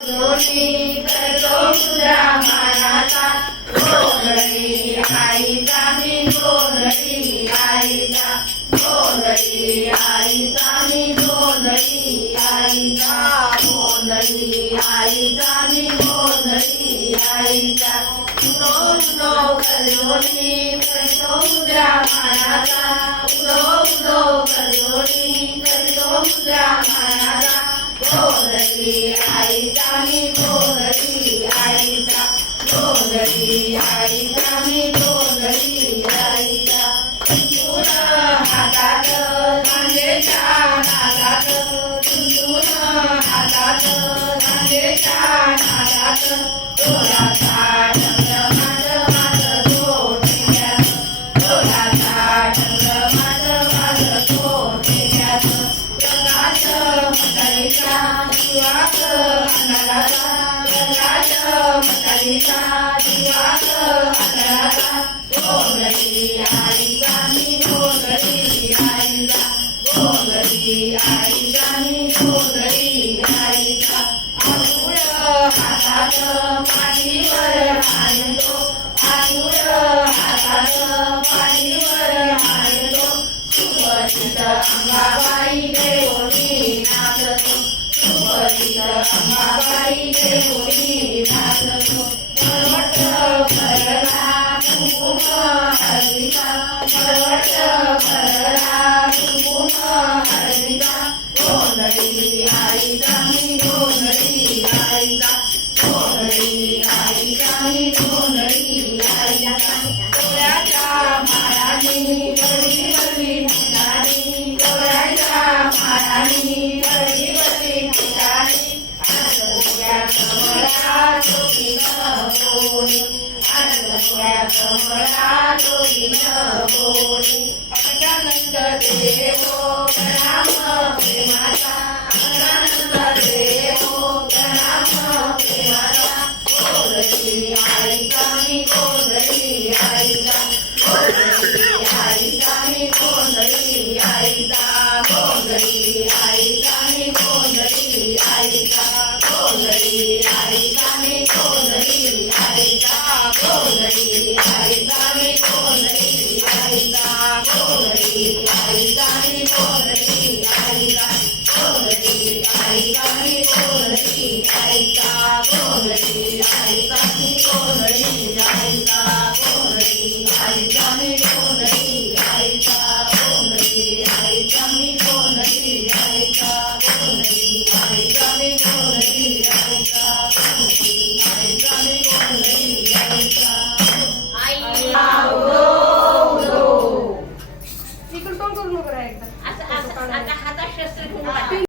जोशी करतो तुझ्या मानाचा गोंधळी आईचा मी गोंधळी आईचा गोंधळी आईचा मी गोंधळी आईचा गोंधळी आईचा मी गोंधळी आईचा उडो उडो करजोडी करतो तुझ्या मानाचा उडो उडो करजोडी करतो तुझ्या मानाचा गोंधळी आईचा मी गोंधळी आईचा गोंधळी आईचा मी गोंधळी आईचा तुझून हातात कांदेच्या नादात तुझून हातात कांदेच्या नादात डोळ्याचा ढमढमाट माझं ठेक्यात डोळ्याचा ढमढमाट माझं ठेक्यात प्रकाश म्हातारीचा जीवात अंधाराचा प्रकाश म्हातारीचा जीवात अंधाराचा गोंधळी आईचा मी गोंधळी आईचा गोंधळी आईचा मी गोंधळी आईचा आठूळ हातात पाठीवर आणतो आठूळ हातात पाठीवर आणतो सुपरित अंबाबाई देवोनी नाचतो सुपरित अंबाबाई देवोनी नाचतो पर्वत भरला कुंकुम हळदीचा पर्वत भरला कुंकुम हळदीचा गोंधळी आईचा मी गोंधळी आईचा गोंधळी आईचा मी गोंधळी आईचा डोळ्याच्या मारानी गरवी गरवी फुटानी डोळ्याच्या मारानी गरवी गरवी फुटानी आनंदपुऱ्या कमळा जोगीनं कोणी आनंदपुऱ्या कमळा जोगीनं कोणी अगजानंद देवो प्रणाम प्रेमाचा अगजानंद देवो प्रणाम प्रेमाचा गोंधळी आईचा मी गोंधळी आईचा गोंधळी आईचा मी गोंधळी आईचा गोंधळी आईचा मी गोंधळी आईचा गोंधळी आईचा मी गोंधळी आईचा गोंधळी आईचा मी गोंधळी आईचा गोंधळी आईचा मी गोंधळी आईचा गोंधळी आईचा मी गोंधळी आईचा गोंधळी आईचा मी गोंधळी आईचा गोंधळी आईचा मी गोंधळी आईचा गोंधळी आईचा मी गोंधळी आईचा गोंधळी आईचा मी गोंधळी आईचा गोंधळी आईचा मी गोंधळी आईचा आई उडो उडो तिकडून करू नको रे एकदा आता हातात शस्त्र घेऊन